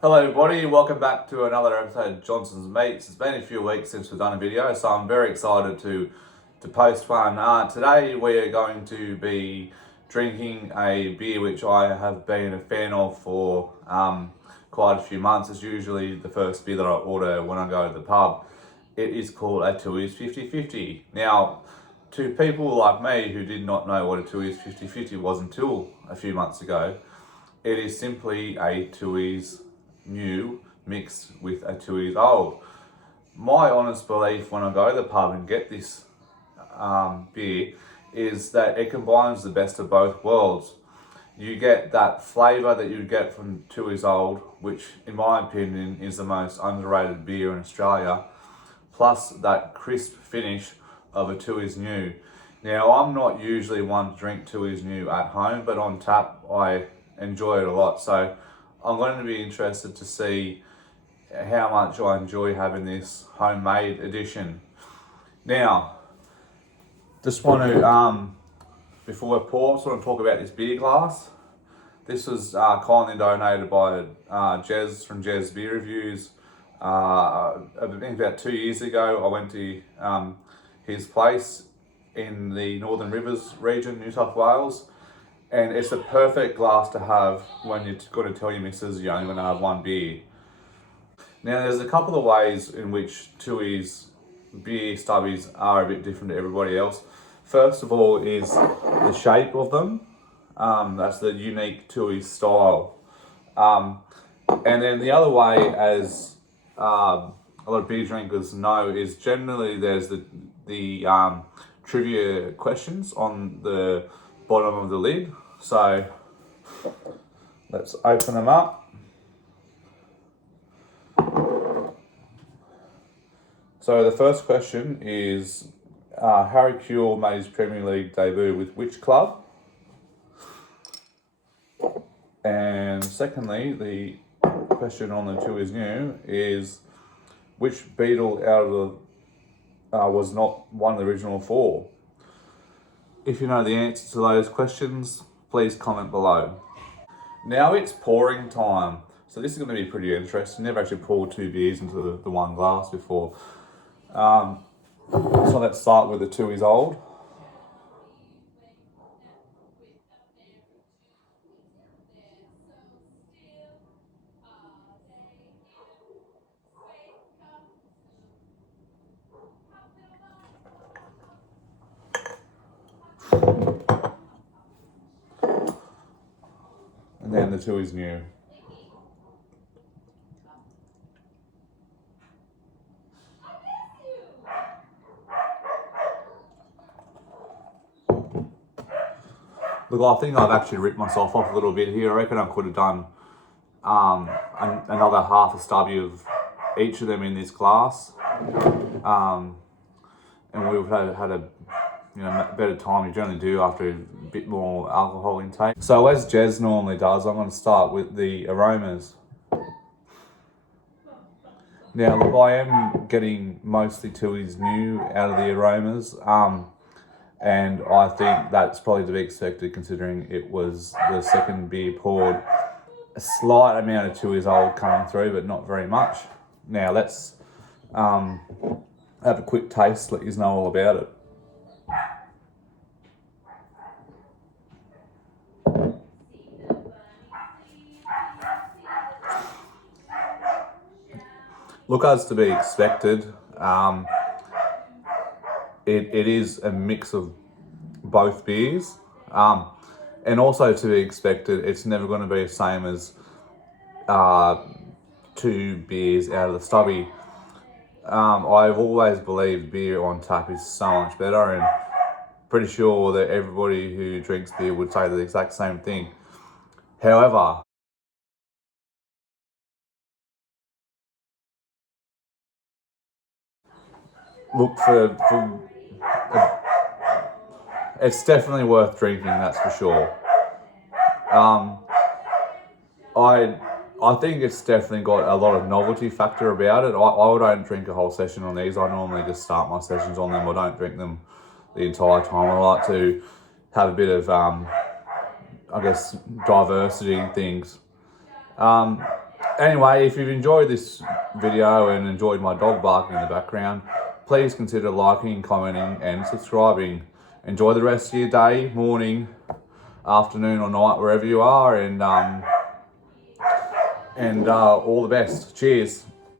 Hello everybody, welcome back to another episode of Johnson's Meats. It's been a few weeks since we've done a video, so I'm very excited to post one. Today we are going to be drinking a beer which I have been a fan of for quite a few months. It's usually the first beer that I order when I go to the pub. It is called a Tooheys 50/50. Now, to people like me who did not know what a Tooheys 50/50 was until a few months ago, it is simply a Tooheys new mixed with a Tooheys old. My honest belief when I go to the pub and get this beer is that it combines the best of both worlds. You get that flavour that you get from Tooheys old, which in my opinion is the most underrated beer in Australia, plus that crisp finish of a Tooheys new. Now, I'm not usually one to drink Tooheys new at home, but on tap I enjoy it a lot. So I'm going to be interested to see how much I enjoy having this homemade edition. Now, just want to, before I pour, just want to talk about this beer glass. This was kindly donated by Jez from Jez Beer Reviews. I think about 2 years ago, I went to his place in the Northern Rivers region, New South Wales. And it's a perfect glass to have when you're going to tell your missus you're only going to have one beer. Now, there's a couple of ways in which Tooheys beer stubbies are a bit different to everybody else. First of all is the shape of them. That's the unique Tooheys style. And then the other way, as a lot of beer drinkers know, is generally there's the trivia questions on the bottom of the lid. So let's open them up. So the first question is, Harry Kewell made his Premier League debut with which club? And secondly, the question on the Tooheys new is, which Beatle out of the was not one of the original four? If you know the answer to those questions, please comment below. Now it's pouring time. So this is going to be pretty interesting. Never actually poured two beers into the one glass before. So let's start with the Tooheys old. And then the Tooheys new. Look, I think I've actually ripped myself off a little bit here. I reckon I could have done another half a stubby of each of them in this glass. And we would have had a better time. You generally do after a bit more alcohol intake. So as Jez normally does, I'm going to start with the aromas. Now, look, I am getting mostly Tooheys new out of the aromas, and I think that's probably to be expected considering it was the second beer poured. A slight amount of Tooheys old coming through, but not very much. Now let's have a quick taste, let you know all about it. Look, as to be expected, it is a mix of both beers, and also to be expected, it's never going to be the same as two beers out of the stubby. I've always believed beer on tap is so much better, and pretty sure that everybody who drinks beer would say the exact same thing. However, look, it's definitely worth drinking, that's for sure. I think it's definitely got a lot of novelty factor about it. I don't drink a whole session on these. I normally just start my sessions on them. I don't drink them the entire time. I like to have a bit of, I guess, diversity in things. Anyway, if you've enjoyed this video and enjoyed my dog barking in the background, please consider liking, commenting and subscribing. Enjoy the rest of your day, morning, afternoon or night, wherever you are, and all the best. Cheers.